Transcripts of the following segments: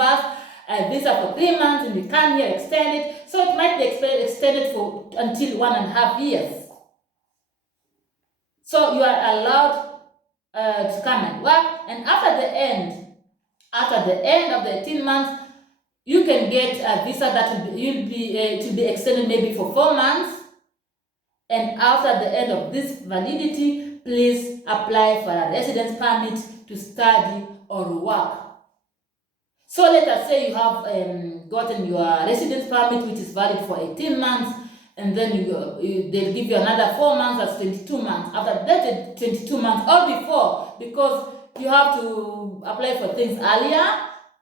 first a visa for 3 months and you come here, extend it. So it might be extended for until 1.5 years. So you are allowed to come and work, and after the end of the 18 months, you can get a visa that will be extended maybe for 4 months. And after the end of this validity, please apply for a residence permit to study or work. So let us say you have gotten your residence permit, which is valid for 18 months, and then they'll give you another 4 months, that's 22 months. After that 22 months or before, because you have to apply for things earlier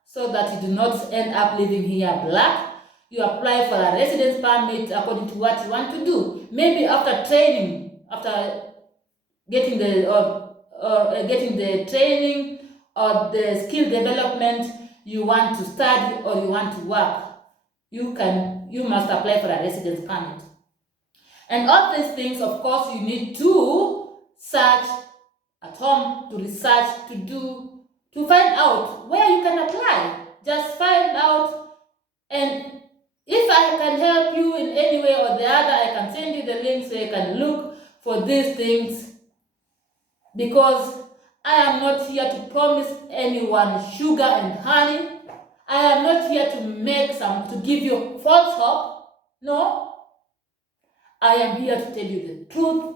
so that you do not end up living here black. You apply for a residence permit according to what you want to do. Maybe after training, after getting getting the training or the skill development, you want to study or you want to work, you must apply for a residence permit. And all these things, of course, you need to search at home, to research, to find out where you can apply. Just find out, and if I can help you in any way or the other, I can send you the link so you can look for these things, because I am not here to promise anyone sugar and honey. I am not here to give you false hope. No. I am here to tell you the truth.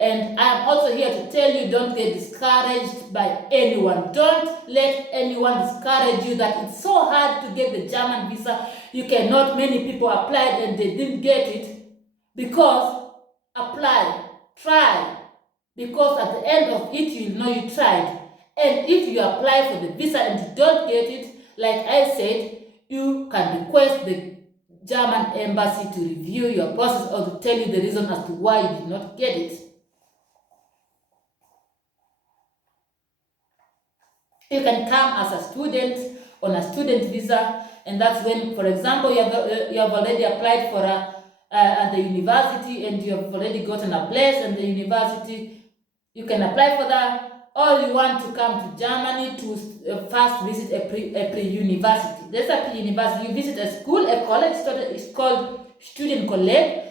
And I am also here to tell you, don't get discouraged by anyone. Don't let anyone discourage you that it's so hard to get the German visa. Many people applied and they didn't get it. Because apply, try. Because at the end of it, you know you tried. And if you apply for the visa and you don't get it, like I said, you can request the German embassy to review your process or to tell you the reason as to why you did not get it. You can come as a student on a student visa, and that's when, for example, you have already applied for at the university and you have already gotten a place in the university. You can apply for that. Or you want to come to Germany to first visit a pre-university. There's a pre-university. You visit a school, a college. It's called Student College.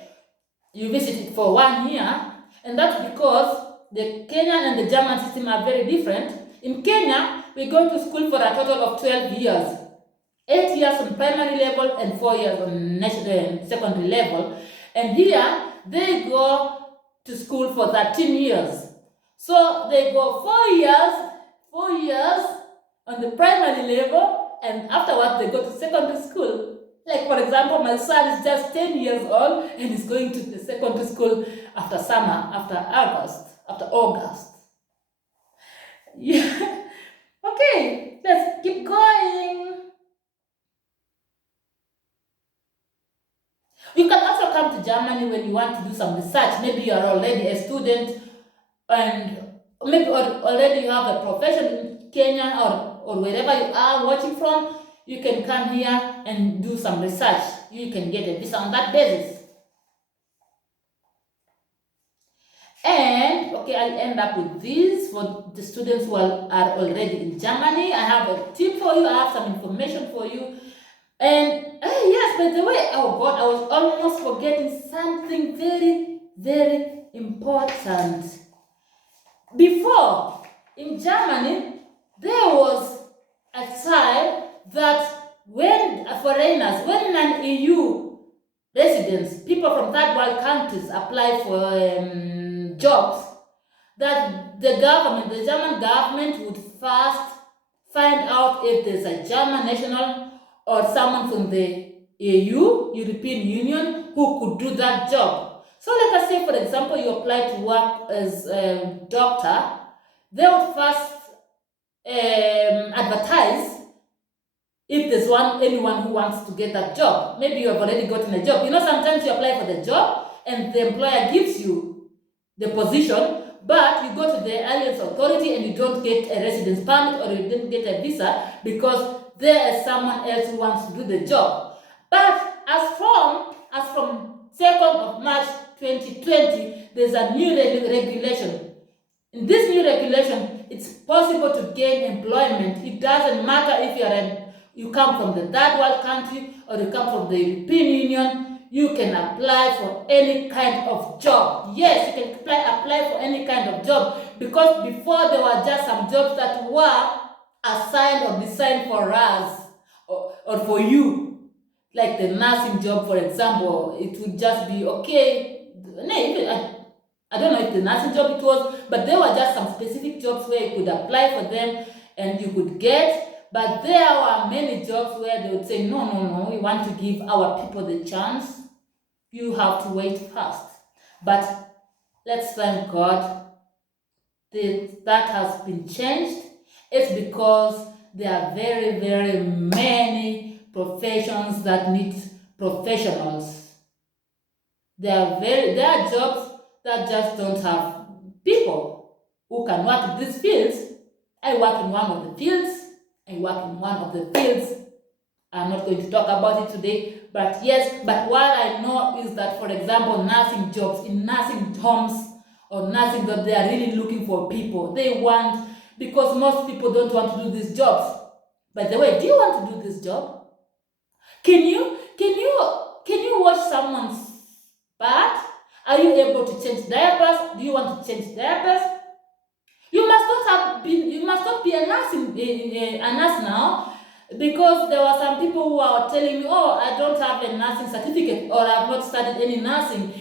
You visit it for 1 year, and that's because the Kenyan and the German system are very different. In Kenya, we go to school for a total of 12 years. 8 years on primary level and 4 years on secondary level. And here, they go to school for 13 years. So they go 4 years on the primary level, and afterwards they go to secondary school. Like, for example, my son is just 10 years old and he's going to the secondary school after summer, after August. Yeah. Okay, let's keep going. You can also come to Germany when you want to do some research. Maybe you are already a student and maybe already you have a profession in Kenya or wherever you are watching from. You can come here and do some research. You can get a visa on that basis. And okay, I'll end up with this for the students who are already in Germany. I have a tip for you. I have some information for you. And yes, by the way, oh God, I was almost forgetting something very, very important. Before, in Germany, there was a time that when foreigners, when non-EU residents, people from third world countries apply for jobs, that the German government would first find out if there's a German national or someone from the EU, European Union, who could do that job. So let us say, for example, you apply to work as a doctor. They would first advertise if there's anyone who wants to get that job. Maybe you have already gotten a job. You know, sometimes you apply for the job and the employer gives you the position, but you go to the Alliance Authority and you don't get a residence permit or you didn't get a visa because there is someone else who wants to do the job. But as from 2nd of March 2020, there's a new regulation. In this new regulation, it's possible to gain employment. It doesn't matter if you come from the third world country or you come from the European Union. You can apply for any kind of job. Yes, you can apply for any kind of job, because before there were just some jobs that were assigned or designed for us or for you, like the nursing job, for example. It would just be okay. I don't know if the nursing job it was, but there were just some specific jobs where you could apply for them and you could get. But there were many jobs where they would say, no, no, no, we want to give our people the chance. You have to wait first. But let's thank God that has been changed. It's because there are very, very many professions that need professionals. There are jobs that just don't have people who can work in these fields. I work in one of the fields. I'm not going to talk about it today, but yes, but what I know is that, for example, nursing jobs in nursing homes or nursing jobs, they are really looking for people. They want, because most people don't want to do these jobs. By the way, do you want to do this job? Can you wash someone's bath? Are you able to change diapers? Do you want to change diapers? You must not be a nurse now, because there were some people who are telling me, oh, I don't have a nursing certificate, or I've not studied any nursing,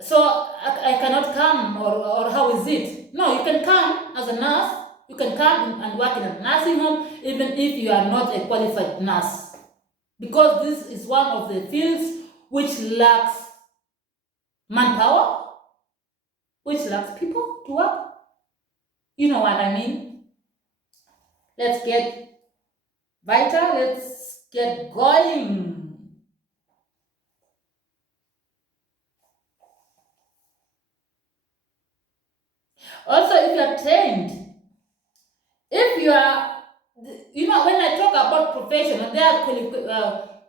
so I cannot come, or how is it? No, you can come as a nurse. You can come and work in a nursing home even if you are not a qualified nurse, because this is one of the fields which lacks manpower, which lacks people to work. You know what I mean? Let's get vital. Let's get going. Also, if you are trained, if you are, when I talk about professional, there are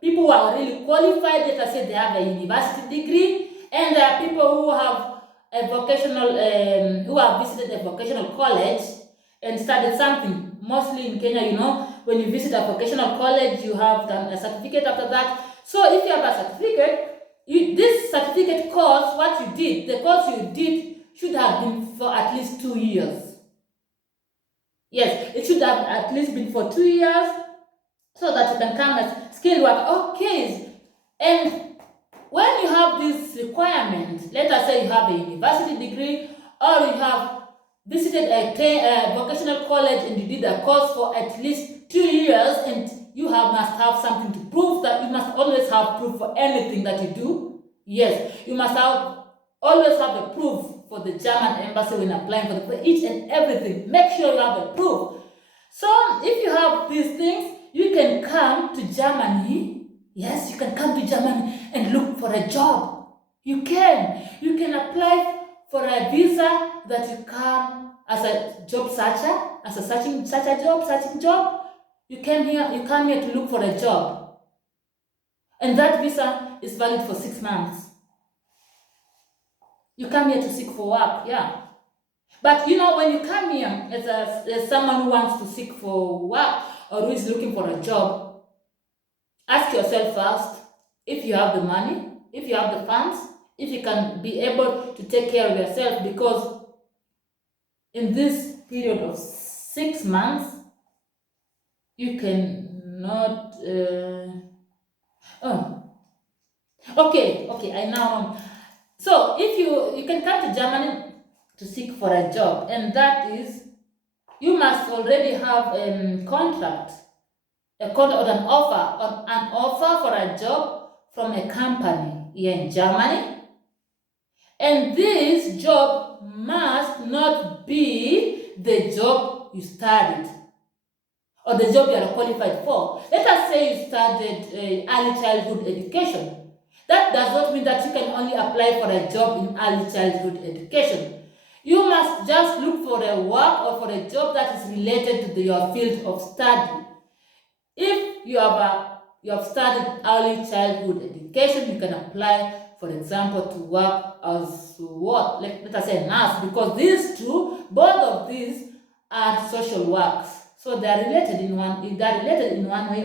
people who are really qualified. Let us say they have a university degree, and there are people who have a vocational, who have visited a vocational college and studied something. Mostly in Kenya, when you visit a vocational college, you have done a certificate after that. So if you have a certificate, this certificate course, what you did, the course you did should have been for at least 2 years. Yes, it should have at least been for 2 years, so that you can come as skilled worker. Okay, and when you have this requirement, let us say you have a university degree, or you have visited a vocational college and you did a course for at least 2 years, and you must have something to prove. That you must always have proof for anything that you do. Yes, you must always have a proof for the German embassy when applying for each and everything. Make sure you have a proof. So if you have these things, you can come to Germany. Yes, you can come to Germany and look for a job. You can apply for a visa that you come as a job searcher, as a searching job. You come here to look for a job. And that visa is valid for 6 months. You come here to seek for work, yeah. But when you come here as someone who wants to seek for work or who is looking for a job, ask yourself first if you have the money, if you have the funds, if you can be able to take care of yourself, because in this period of 6 months, you cannot. Okay, I now. So if you can come to Germany to seek for a job, and that is, you must already have a contract, or an offer for a job from a company here in Germany, and this job must not be the job you studied or the job you are qualified for. Let us say you studied early childhood education. That does not mean that you can only apply for a job in early childhood education. You must just look for a work or for a job that is related to your field of study. If you have studied early childhood education, you can apply, for example, to work as what? Let us say nurse, because both of these are social works. So they are related in one way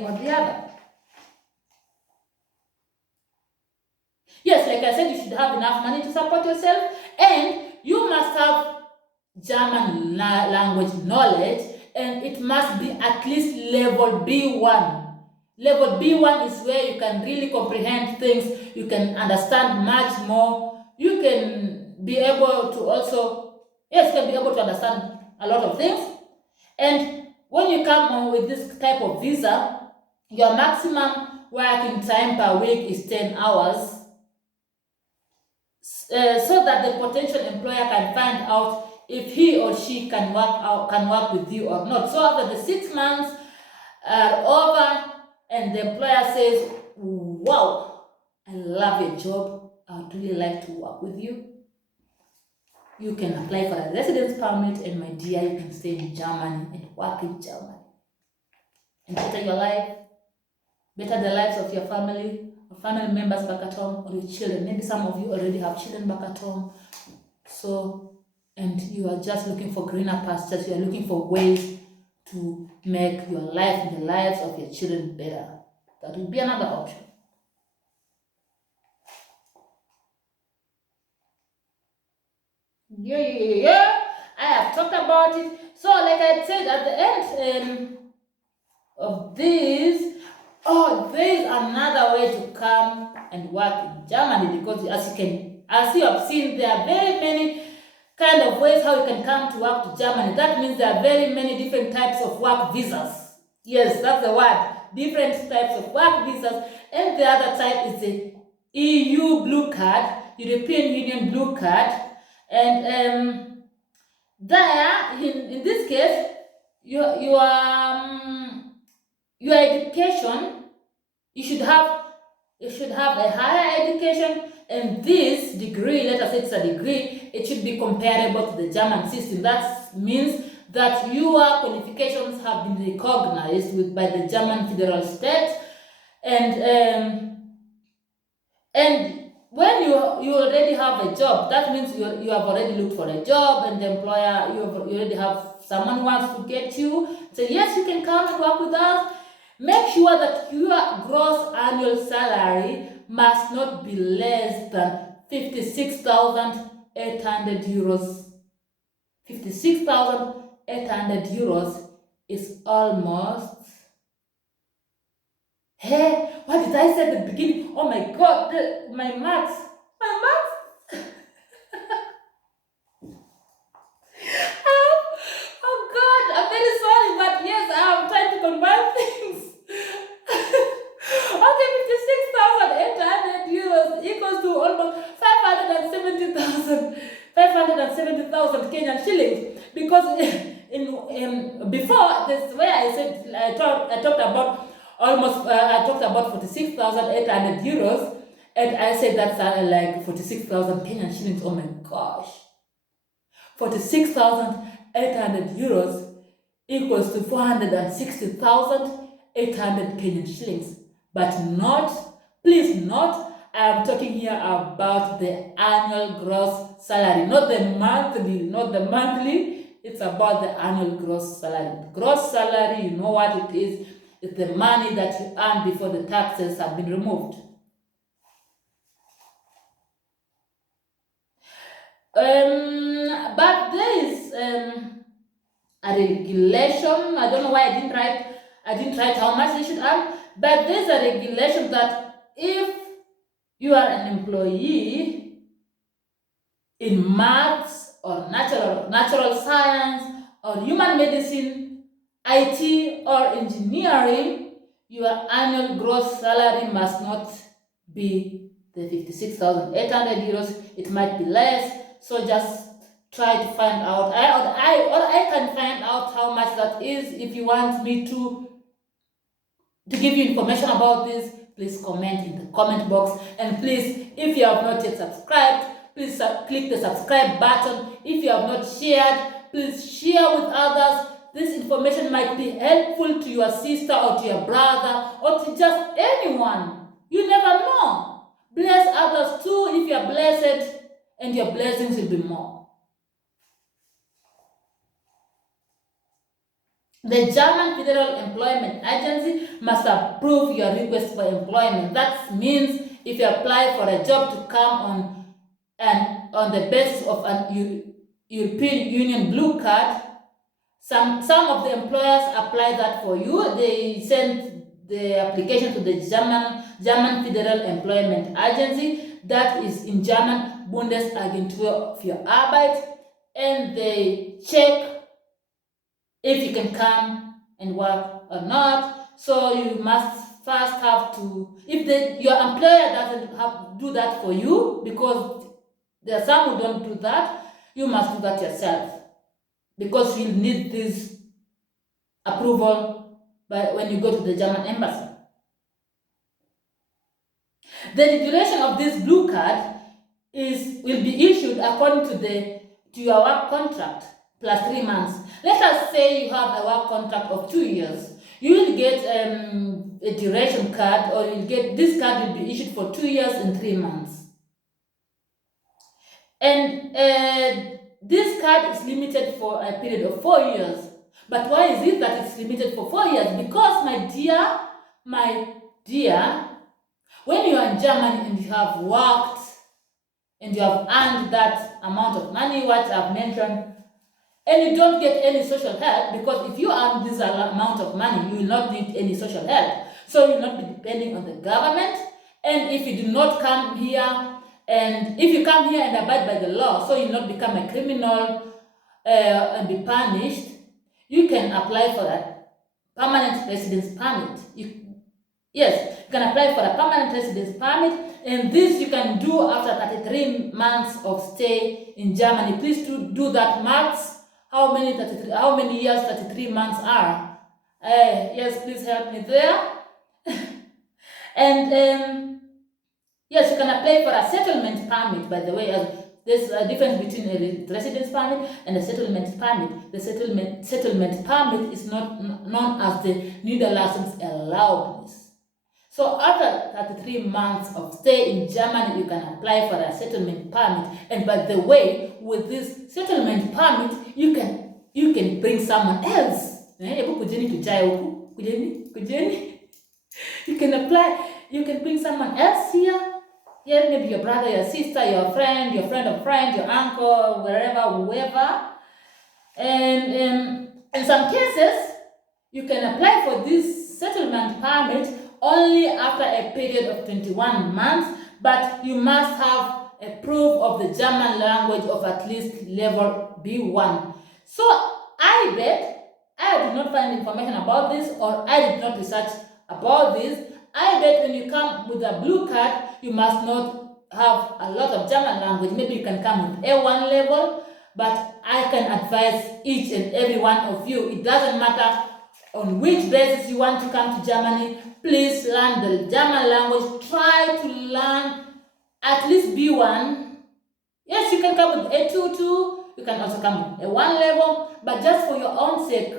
or the other. Yes, like I said, you should have enough money to support yourself, and you must have German language knowledge, and it must be at least level B1. Level B1 is where you can really comprehend things, you can understand much more, you can be able to also, yes, you can be able to understand a lot of things. And when you come on with this type of visa, your maximum working time per week is 10 hours, so that the potential employer can find out if he or she can work with you or not. So after the 6 months are over and the employer says, wow, I love your job, I would really like to work with you, you can apply for a residence permit, and my dear, you can stay in Germany and work in Germany and better your life, better the lives of your family or family members back at home, or your children. Maybe some of you already have children back at home. So, and you are just looking for greener pastures, you are looking for ways to make your life and the lives of your children better. That will be another option. Yeah. I have talked about it. So, like I said at the end of this, there is another way to come and work in Germany, because as you have seen, there are very many kind of ways how you can come to work to Germany. That means there are very many different types of work visas. Yes, that's the word. Different types of work visas. And the other type is the EU blue card, European Union blue card. And in this case, your education, you should have a higher education, and this degree, let us say it's a degree, it should be comparable to the German system. That means that your qualifications have been recognized by the German federal state, and when you already have a job, that means you have already looked for a job, and the employer, you already have someone who wants to get you. So yes, you can come and work with us. Make sure that your gross annual salary must not be less than 56,800 euros. 56,800 euros is almost... Hey, what did I say at the beginning? Oh my God, my maths. Oh God, I'm very sorry, but yes, I'm trying to combine things. Okay, 56,800 euros equals to almost 570,000 Kenyan shillings. Because before this, where I said I talked about 46,800 euros, and I said that's like 46,000 Kenyan shillings. Oh my gosh, 46,800 euros equals to 460,800 Kenyan shillings. But please note, I am talking here about the annual gross salary, not the monthly. It's about the annual gross salary. Gross salary, you know what it is. It's the money that you earn before the taxes have been removed. But there is a regulation. I don't know why I didn't write how much they should earn, but there's a regulation that if you are an employee in maths or natural science or human medicine, IT or engineering, your annual gross salary must not be the 56,800 euros. It might be less. So just try to find out. I can find out how much that is. If you want me to give you information about this, please comment in the comment box. And please, if you have not yet subscribed, please click the subscribe button. If you have not shared, please share with others. This information might be helpful to your sister or to your brother or to just anyone. You never know. Bless others too if you are blessed, and your blessings will be more. The German Federal Employment Agency must approve your request for employment. That means if you apply for a job to come on the basis of an European Union blue card, some of the employers apply that for you. They send the application to the German Federal Employment Agency, that is in German Bundesagentur für Arbeit, and they check if you can come and work or not. So you must first have to, if your employer doesn't do that for you, because there are some who don't do that, you must do that yourself, because you need this approval when you go to the German embassy. The duration of this blue card will be issued according to your work contract plus 3 months. Let us say you have a work contract of 2 years. You will get a duration card, or you'll get this card will be issued for 2 years and 3 months. And this card is limited for a period of 4 years. But why is it that it's limited for 4 years? Because, my dear, when you are in Germany and you have worked and you have earned that amount of money, what I've mentioned, and you don't get any social help, because if you earn this amount of money, you will not need any social help. So you will not be depending on the government. And if you do not come here, and if you come here and abide by the law, so you will not become a criminal and be punished, you can apply for a permanent residence permit. Yes, you can apply for a permanent residence permit, and this you can do after 33 months of stay in Germany. Please do that maths. How many years 33 months are? Yes, please help me there. And yes, you can apply for a settlement permit, by the way. There's a difference between a residence permit and a settlement permit. The settlement permit is not known as the Niederlassungserlaubnis. So after 33 months of stay in Germany, you can apply for a settlement permit. And by the way, with this settlement permit, you can bring someone else. You can apply. You can bring someone else here. Yes, maybe your brother, your sister, your friend of friend, your uncle, whoever. And in some cases, you can apply for this settlement permit only after a period of 21 months, but you must have a proof of the German language of at least level B1. So I did not find information about this, or I did not research about this. I bet when you come with a blue card, you must not have a lot of German language. Maybe you can come with A1 level, but I can advise each and every one of you, it doesn't matter on which basis you want to come to Germany, please learn the German language. Try to learn at least B1. Yes, you can come with A2 too. You can also come with A1 level, but just for your own sake,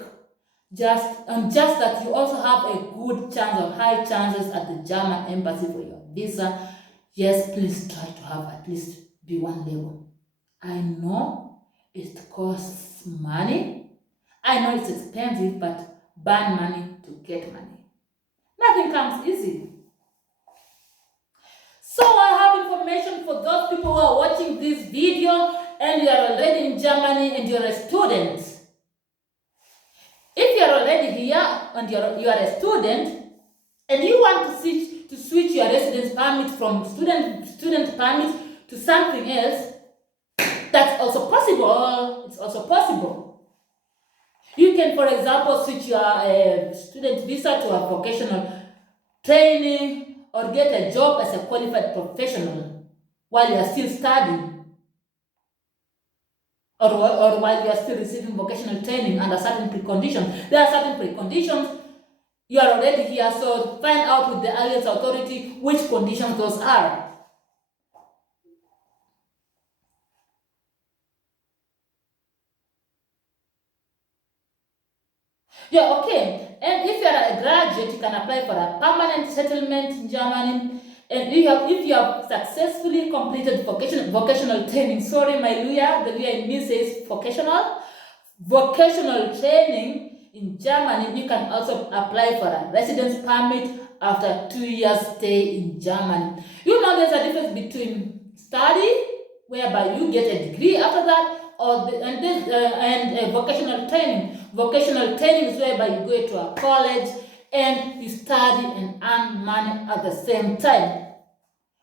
just that you also have a good chance or high chances at the German embassy for your visa. Yes, please try to have at least B1 level. I know it costs money. I know it's expensive, but burn money to get money. Nothing comes easy. So I have information for those people who are watching this video and you are already in Germany and you're a student. If you're already here and you are a student and you want to switch your residence permit from student permit to something else, that's also possible. It's also possible. You can, for example, switch your student visa to a vocational training or get a job as a qualified professional while you are still studying, or while you are still receiving vocational training under certain preconditions. There are certain preconditions. You are already here, so find out with the Alliance Authority which conditions those are. Yeah, okay. And if you are a graduate, you can apply for a permanent settlement in Germany. And if you have successfully completed vocational training, sorry, my Luya, the Luya in me says vocational training, in Germany, you can also apply for a residence permit after 2 years stay in Germany. You know there's a difference between study, whereby you get a degree after that, and vocational training. Vocational training is whereby you go to a college and you study and earn money at the same time.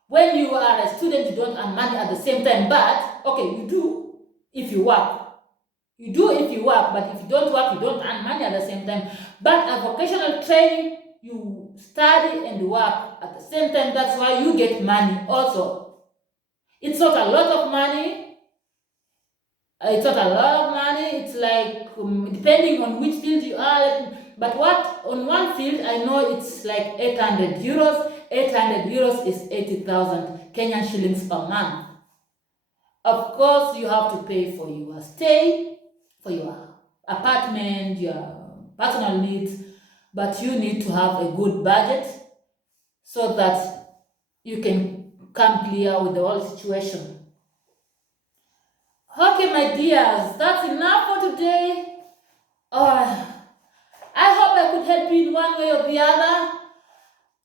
When you are a student, you don't earn money at the same time, but okay, you do if you work. You do if you work, but if you don't work, you don't earn money at the same time. But a vocational training, you study and work at the same time. That's why you get money also. It's not a lot of money. It's not a lot of money. It's like depending on which field you are. But what on one field I know it's like 800 euros. 800 euros is 80,000 Kenyan shillings per month. Of course, you have to pay for your stay, for your apartment, your personal needs, but you need to have a good budget so that you can come clear with the whole situation. Okay, my dears, that's enough for today. I hope I could help you in one way or the other.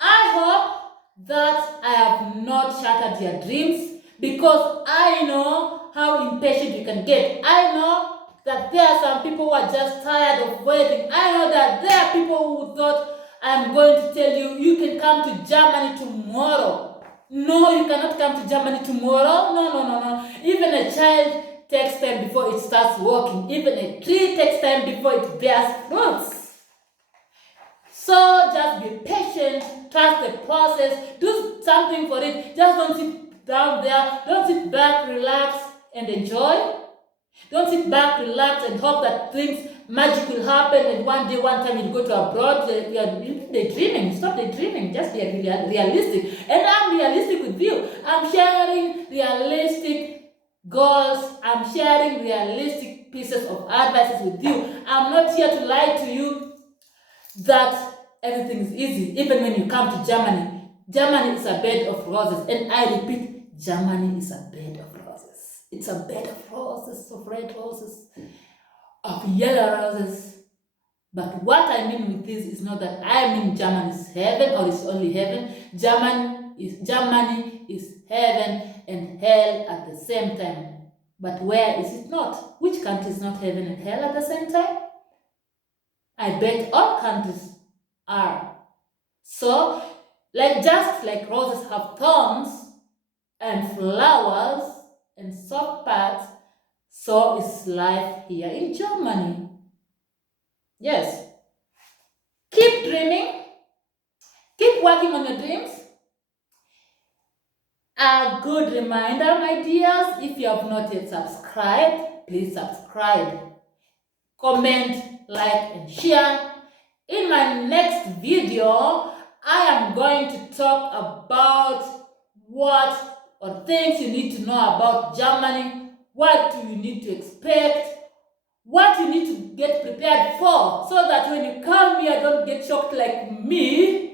I hope that I have not shattered your dreams, because I know how impatient you can get. I know that there are some people who are just tired of waiting. I know that there are people who thought I'm going to tell you, you can come to Germany tomorrow. No, you cannot come to Germany tomorrow. No. Even a child takes time before it starts walking. Even a tree takes time before it bears fruits. So just be patient, trust the process, do something for it. Just don't sit down there, don't sit back, relax and enjoy. Don't sit back, relax and hope that things magic will happen and one day, one time you'll go to abroad. You're daydreaming. Stop daydreaming. Just be realistic. And I'm realistic with you. I'm sharing realistic goals. I'm sharing realistic pieces of advice with you. I'm not here to lie to you that everything is easy. Even when you come to Germany, Germany is a bed of roses. And I repeat, Germany is a bed of roses. It's a bed of roses, of red roses, of yellow roses. But what I mean with this is not that I mean Germany is heaven or it's only heaven. Germany is heaven and hell at the same time. But where is it not? Which country is not heaven and hell at the same time? I bet all countries are. So, just like roses have thorns and flowers and soft parts, so is life here in Germany. Yes. Keep dreaming. Keep working on your dreams. A good reminder, my dears, if you have not yet subscribed, please subscribe. Comment, like, and share. In my next video, I am going to talk about what or things you need to know about Germany, what do you need to expect, what you need to get prepared for, so that when you come here, don't get shocked like me.